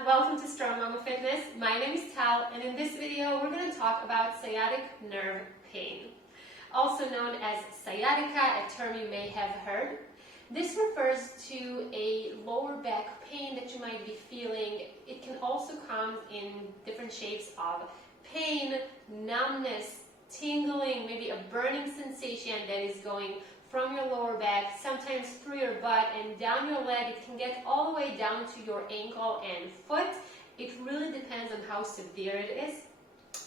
everyone, welcome to Strong Mama Fitness. My name is Tal, and in this video we're going to talk about sciatic nerve pain, also known as sciatica, a term you may have heard. This refers to a lower back pain that you might be feeling. It can also come in different shapes of pain, numbness, tingling, maybe a burning sensation that is going from your lower back, sometimes through your butt and down your leg. It can get all the way down to your ankle and foot. It really depends on how severe it is.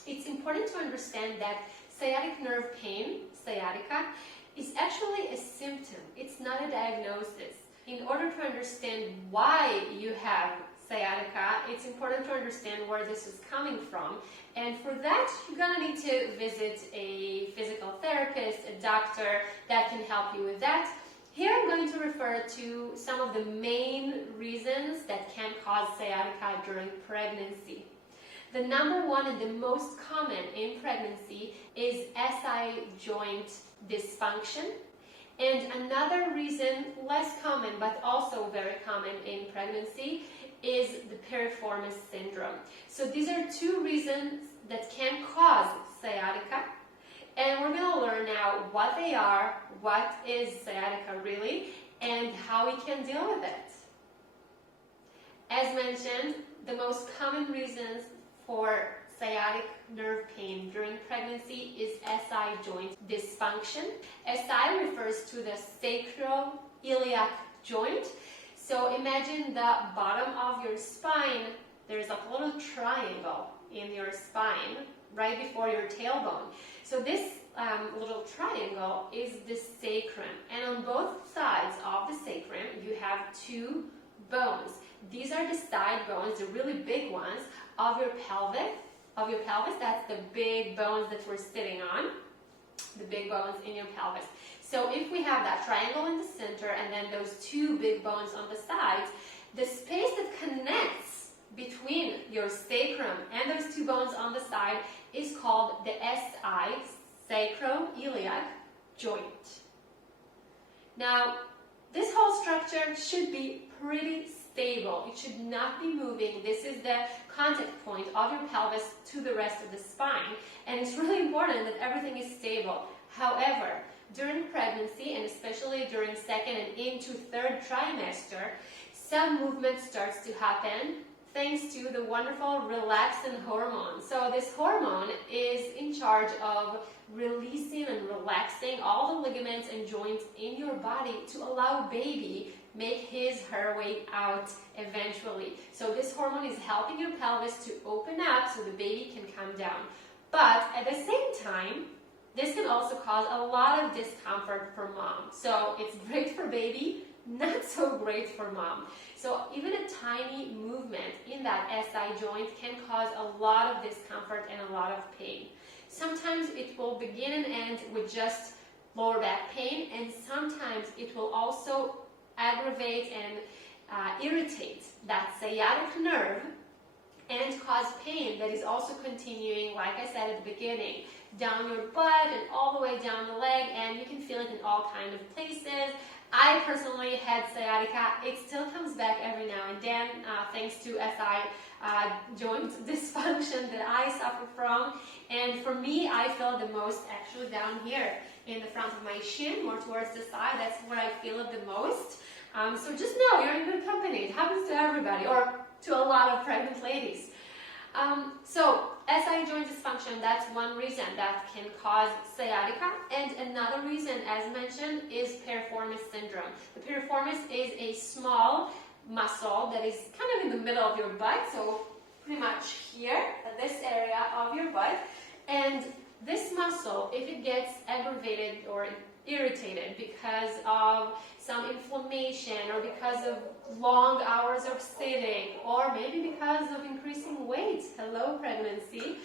It's important to understand that sciatic nerve pain, sciatica, is actually a symptom. It's not a diagnosis. In order to understand why you have sciatica, it's important to understand where this is coming from. And for that, you're going to need to visit a physical therapist, a doctor that can help you with that. Here I'm going to refer to some of the main reasons that can cause sciatica during pregnancy. The number one and the most common in pregnancy is SI joint dysfunction. And another reason, less common but also very common in pregnancy, is the Piriformis Syndrome. So these are two reasons that can cause sciatica, and we're going to learn now what they are, what is sciatica really, and how we can deal with it. As mentioned, the most common reasons for sciatic nerve pain during pregnancy is SI joint dysfunction. SI refers to the sacroiliac joint. So imagine the bottom of your spine. There's a little triangle in your spine right before your tailbone. So this little triangle is the sacrum, and on both sides of the sacrum you have two bones. These are the side bones, the really big ones of your pelvis. That's the big bones that we're sitting on, the big bones in your pelvis. So if we have that triangle in the center and then those two big bones on the sides, the space that connects between your sacrum and those two bones on the side is called the SI, sacroiliac joint. Now, this whole structure should be pretty stable. It should not be moving. This is the contact point of your pelvis to the rest of the spine, and it's really important that everything is stable. However, during pregnancy, and especially during second and into third trimester, some movement starts to happen thanks to the wonderful relaxin hormone. So this hormone is in charge of releasing and relaxing all the ligaments and joints in your body to allow baby make her way out eventually. So this hormone is helping your pelvis to open up so the baby can come down. But at the same time, this can also cause a lot of discomfort for mom. So it's great for baby, not so great for mom. So even a tiny movement in that SI joint can cause a lot of discomfort and a lot of pain. Sometimes it will begin and end with just lower back pain, and sometimes it will also aggravate and irritate that sciatic nerve and cause pain that is also continuing, like I said at the beginning, down your butt and all the way down the leg, and you can feel it in all kinds of places. I personally had sciatica. It still comes back every now and then, thanks to SI joint dysfunction that I suffer from. And for me, I feel the most actually down here in the front of my shin, more towards the side. That's where I feel it the most. So just know you're in good company. It happens to everybody, or to a lot of pregnant ladies. So SI joint dysfunction, that's one reason that can cause sciatica. And another reason, as mentioned, is Piriformis Syndrome. The piriformis is a small muscle that is kind of in the middle of your butt, so pretty much here, at this area of your butt. And this muscle, if it gets aggravated or irritated because of some inflammation, or because of long hours of sitting, or maybe because of increasing weight, hello pregnancy,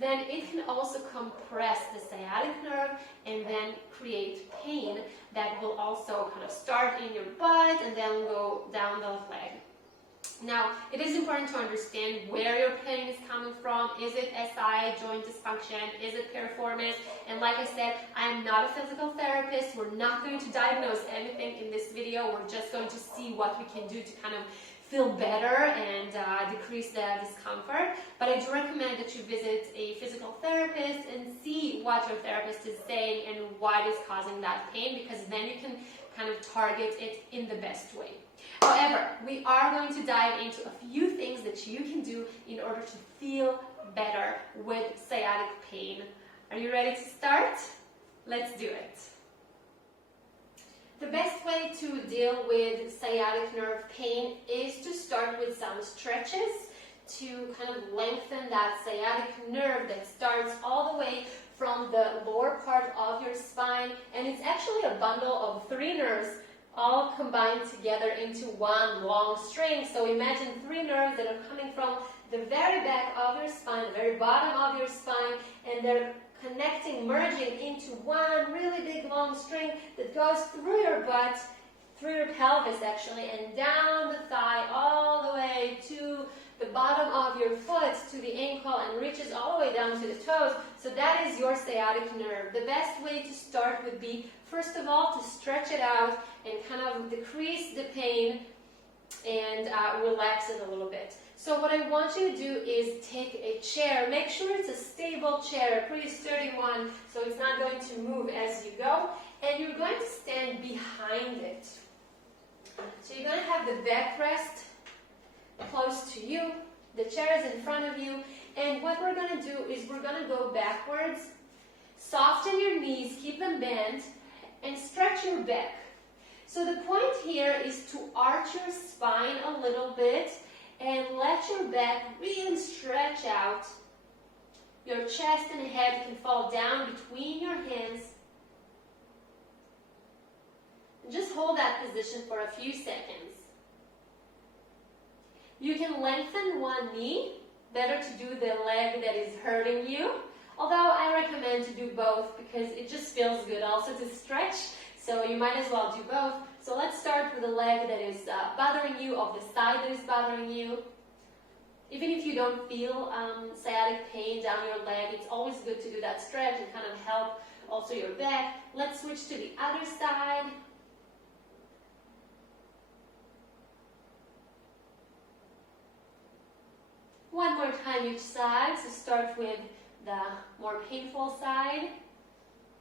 then it can also compress the sciatic nerve and then create pain that will also kind of start in your butt and then go down the leg. Now, it is important to understand where your pain is coming from. Is it SI joint dysfunction? Is it piriformis? And like I said, I am not a physical therapist. We're not going to diagnose anything in this video. We're just going to see what we can do to kind of feel better and decrease the discomfort. But I do recommend that you visit a physical therapist and see what your therapist is saying and what is causing that pain, because then you can kind of target it in the best way. However, we are going to dive into a few things that you can do in order to feel better with sciatic pain. Are you ready to start? Let's do it. The best way to deal with sciatic nerve pain is to start with some stretches to kind of lengthen that sciatic nerve that starts all the way from the lower part of your spine, and it's actually a bundle of 3 nerves all combined together into one long string. So imagine 3 nerves that are coming from the very back of your spine, the very bottom of your spine, and they're connecting, merging into one really big long string that goes through your butt, through your pelvis actually, and down the thigh all the way to the bottom of your foot, to the ankle, and reaches all the way down to the toes. So that is your sciatic nerve. The best way to start would be, first of all, to stretch it out and kind of decrease the pain and relax it a little bit. So what I want you to do is take a chair. Make sure it's a stable chair, a pretty sturdy one, so it's not going to move as you go. And you're going to stand behind it. So you're going to have the backrest close to you. The chair is in front of you. And what we're going to do is we're going to go backwards. Soften your knees, keep them bent, and stretch your back. So the point here is to arch your spine a little bit and let your back really stretch out. Your chest and head can fall down between your hands. And just hold that position for a few seconds. You can lengthen one knee. Better to do the leg that is hurting you. Although I recommend to do both because it just feels good also to stretch. So you might as well do both. So let's start with the leg that is bothering you, of the side that is bothering you. Even if you don't feel sciatic pain down your leg, it's always good to do that stretch and kind of help also your back. Let's switch to the other side. One more time each side. So start with the more painful side.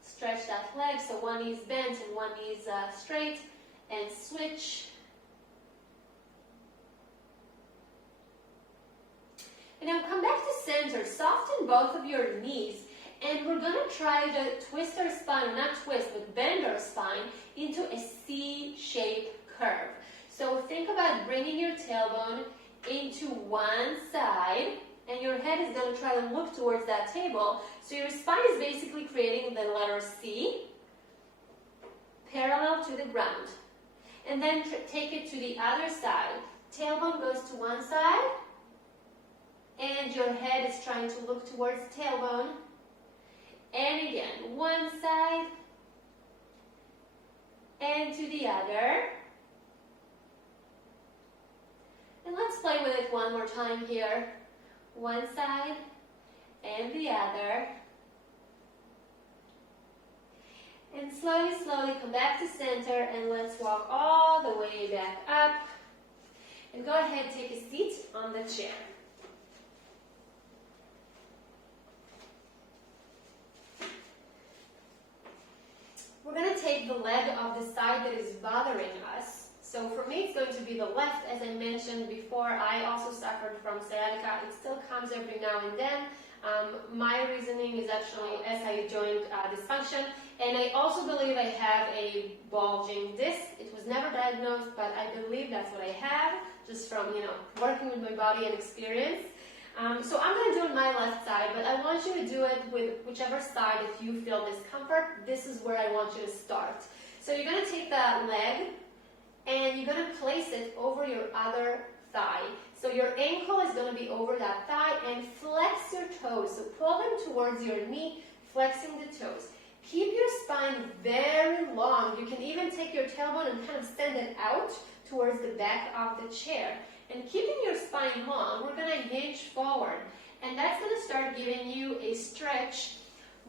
Stretch that leg so one knee is bent and one knee is straight, and switch. And now come back to center. Soften both of your knees, and we're going to try to twist our spine, not twist, but bend our spine into a C-shaped curve. So think about bringing your tailbone into one side, and your head is going to try to look towards that table. So your spine is basically creating the letter C, parallel to the ground. And then take it to the other side. Tailbone goes to one side, and your head is trying to look towards tailbone. And again, one side, and to the other. And let's play with it one more time here. One side and the other. And slowly, slowly come back to center, and let's walk all the way back up. And go ahead, take a seat on the chair. We're going to take the leg of the side that is bothering us. So for me, it's going to be the left. As I mentioned before, I also suffered from sciatica. It still comes every now and then. My reasoning is actually SI joint dysfunction, and I also believe I have a bulging disc. It was never diagnosed, but I believe that's what I have, just from working with my body and experience. So I'm going to do it on my left side, but I want you to do it with whichever side if you feel discomfort. This is where I want you to start. So you're going to take that leg, and you're going to place it over your other thigh. So your ankle is going to be over that thigh, and flex your toes. So pull them towards your knee, flexing the toes. Keep your spine very long. You can even take your tailbone and kind of send it out towards the back of the chair. And keeping your spine long, we're going to hinge forward. And that's going to start giving you a stretch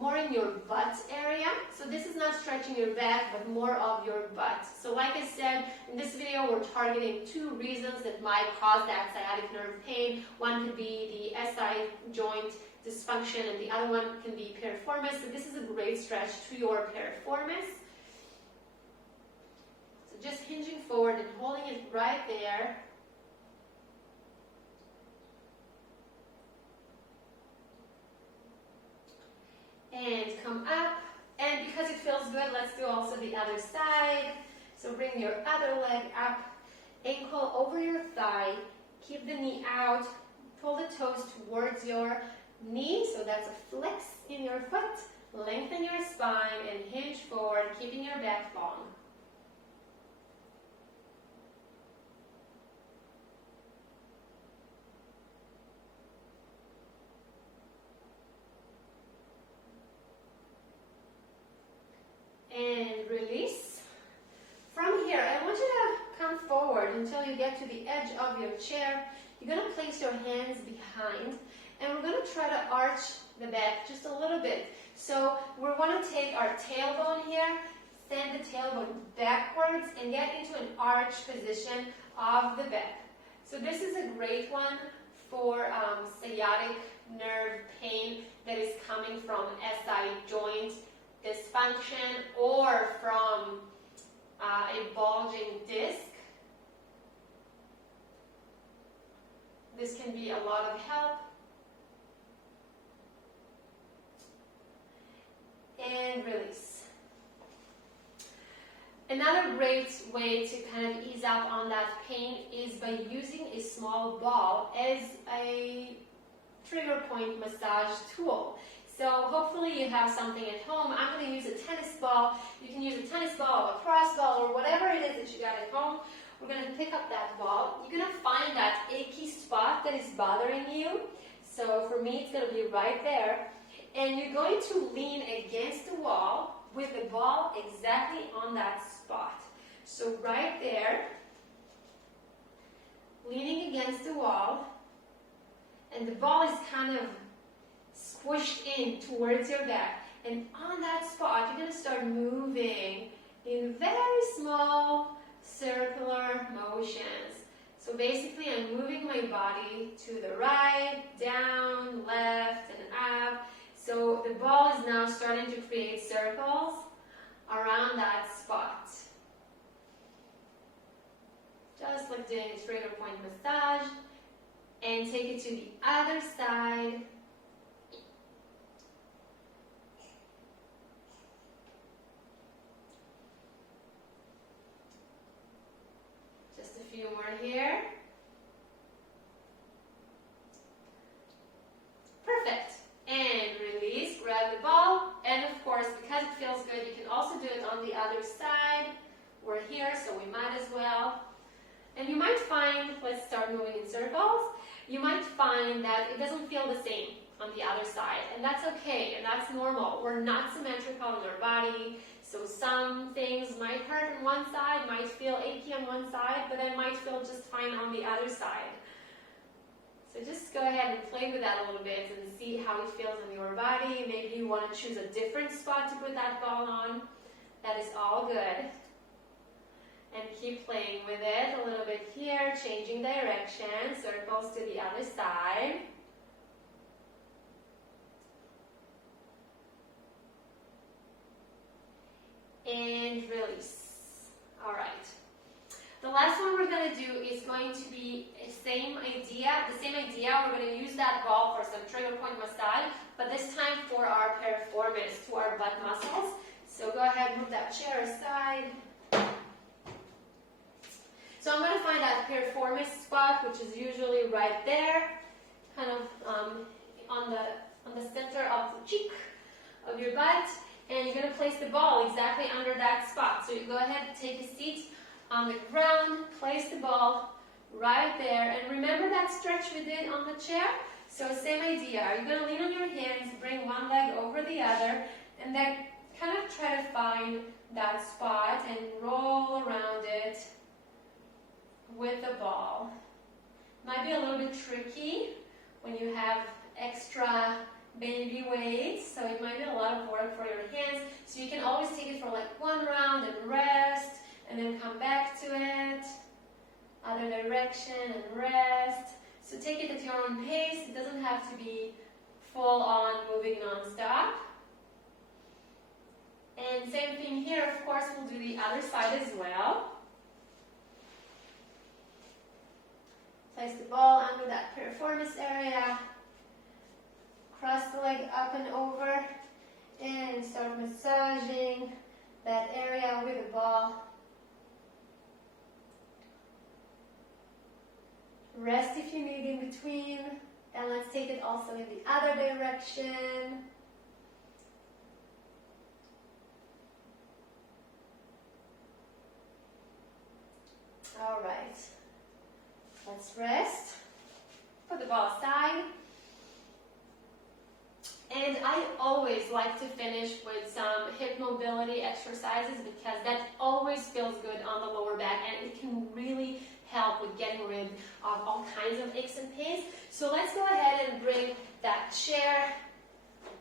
more in your butt area. So this is not stretching your back, but more of your butt. So like I said, in this video, we're targeting 2 reasons that might cause that sciatic nerve pain. One could be the SI joint dysfunction, and the other one can be piriformis. So this is a great stretch to your piriformis. So just hinging forward and holding it right there. And come up, and because it feels good, let's do also the other side. So bring your other leg up, ankle over your thigh, keep the knee out, pull the toes towards your knee, so that's a flex in your foot, lengthen your spine and hinge forward, keeping your back long. And release. From here, I want you to come forward until you get to the edge of your chair. You're going to place your hands behind, and we're going to try to arch the back just a little bit. So we want to take our tailbone here, send the tailbone backwards, and get into an arch position of the back. So this is a great one for sciatic nerve pain that is coming from SI joint dysfunction or from a bulging disc. This can be a lot of help. And release. Another great way to kind of ease up on that pain is by using a small ball as a trigger point massage tool. So hopefully you have something at home. I'm going to use a tennis ball. You can use a tennis ball, a cross ball, or whatever it is that you got at home. We're going to pick up that ball. You're going to find that achy spot that is bothering you. So for me, it's going to be right there. And you're going to lean against the wall with the ball exactly on that spot. So right there, leaning against the wall, and the ball is kind of squished in towards your back, and on that spot you're going to start moving in very small circular motions. So basically I'm moving my body to the right, down, left, and up. So the ball is now starting to create circles around that spot. Just like doing a trigger point massage, and take it to the other side. Few more here. Perfect. And release, grab the ball, and of course, because it feels good, you can also do it on the other side. We're here, so we might as well. And you might find, let's start moving in circles, you might find that it doesn't feel the same on the other side, and that's okay, and that's normal. We're not symmetrical in our body. So some things might hurt on one side, might feel achy on one side, but then might feel just fine on the other side. So just go ahead and play with that a little bit and see how it feels on your body. Maybe you want to choose a different spot to put that ball on. That is all good. And keep playing with it a little bit here, changing direction, circles to the other side. And release. All right. The last one we're going to do is going to be the same idea. We're going to use that ball for some trigger point massage, but this time for our piriformis, to our butt muscles. So go ahead, move that chair aside. So I'm going to find that piriformis spot, which is usually right there, kind of on the center of the cheek of your butt. And you're going to place the ball exactly under that spot. So you go ahead, take a seat on the ground, place the ball right there. And remember that stretch we did on the chair? So same idea. You're going to lean on your hands, bring one leg over the other, and then kind of try to find that spot and roll around it with the ball. Might be a little bit tricky when you have extra baby weights, so it might be a lot of work for your hands. So you can always take it for like one round and rest, and then come back to it. Other direction and rest. So take it at your own pace. It doesn't have to be full on moving non-stop. And same thing here, of course, we'll do the other side as well. Place the ball under that piriformis area. Cross the leg up and over. And start massaging that area with the ball. Rest if you need in between. And let's take it also in the other direction. All right. Let's rest. Put the ball aside. And I always like to finish with some hip mobility exercises because that always feels good on the lower back, and it can really help with getting rid of all kinds of aches and pains. So let's go ahead and bring that chair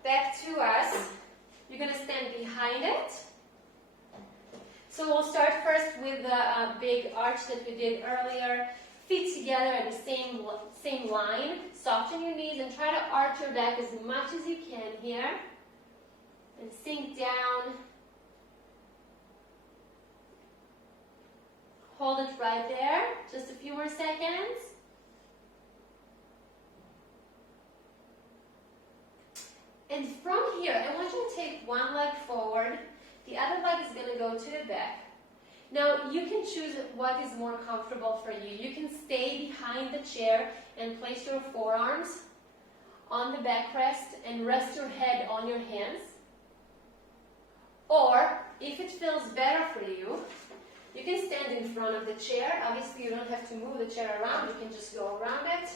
back to us. You're going to stand behind it. So we'll start first with the big arch that we did earlier. Feet together at the same line. Soften your knees and try to arch your back as much as you can here. And sink down. Hold it right there. Just a few more seconds. And from here, I want you to take one leg forward. The other leg is going to go to the back. Now, you can choose what is more comfortable for you. You can stay behind the chair and place your forearms on the backrest and rest your head on your hands. Or, if it feels better for you, you can stand in front of the chair. Obviously, you don't have to move the chair around. You can just go around it.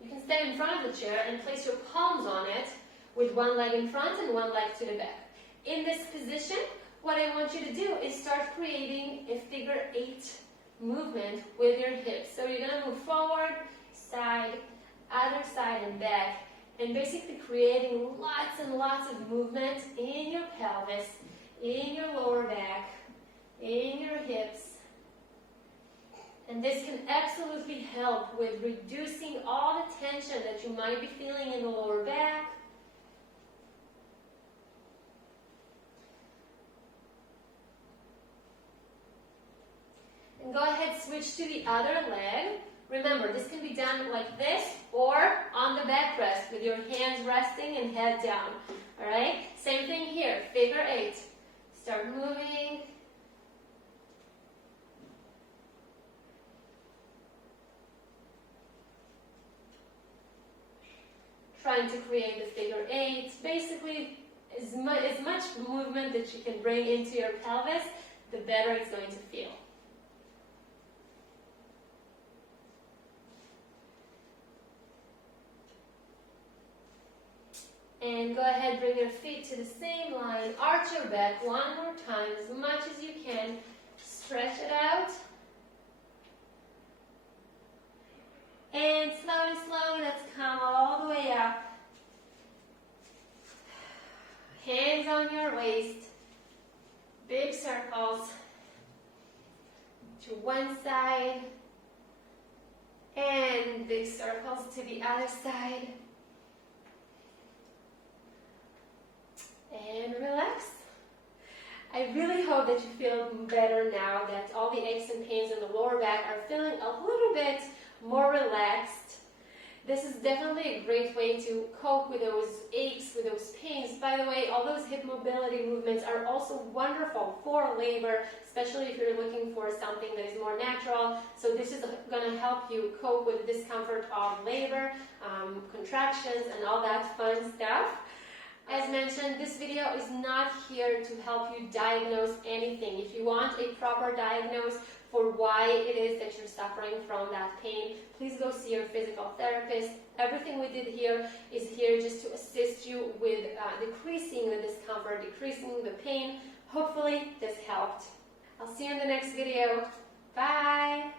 You can stand in front of the chair and place your palms on it with one leg in front and one leg to the back. In this position, what I want you to do is start creating a figure 8 movement with your hips. So you're going to move forward, side, other side, and back. And basically creating lots and lots of movement in your pelvis, in your lower back, in your hips. And this can absolutely help with reducing all the tension that you might be feeling in the lower back. And go ahead, switch to the other leg. Remember, this can be done like this or on the backrest with your hands resting and head down. All right? Same thing here, figure 8. Start moving. Trying to create the figure 8. Basically, as much movement that you can bring into your pelvis, the better it's going to feel. And go ahead, bring your feet to the same line. Arch your back one more time, as much as you can. Stretch it out. And slowly, let's come all the way up. Hands on your waist. Big circles to one side. And big circles to the other side. And relax. I really hope that you feel better now, that all the aches and pains in the lower back are feeling a little bit more relaxed. This is definitely a great way to cope with those aches, with those pains. By the way, all those hip mobility movements are also wonderful for labor, especially if you're looking for something that is more natural. So this is going to help you cope with the discomfort of labor, contractions, and all that fun stuff. As mentioned, this video is not here to help you diagnose anything. If you want a proper diagnose for why it is that you're suffering from that pain, please go see your physical therapist. Everything we did here is here just to assist you with decreasing the discomfort, decreasing the pain. Hopefully this helped. I'll see you in the next video. Bye!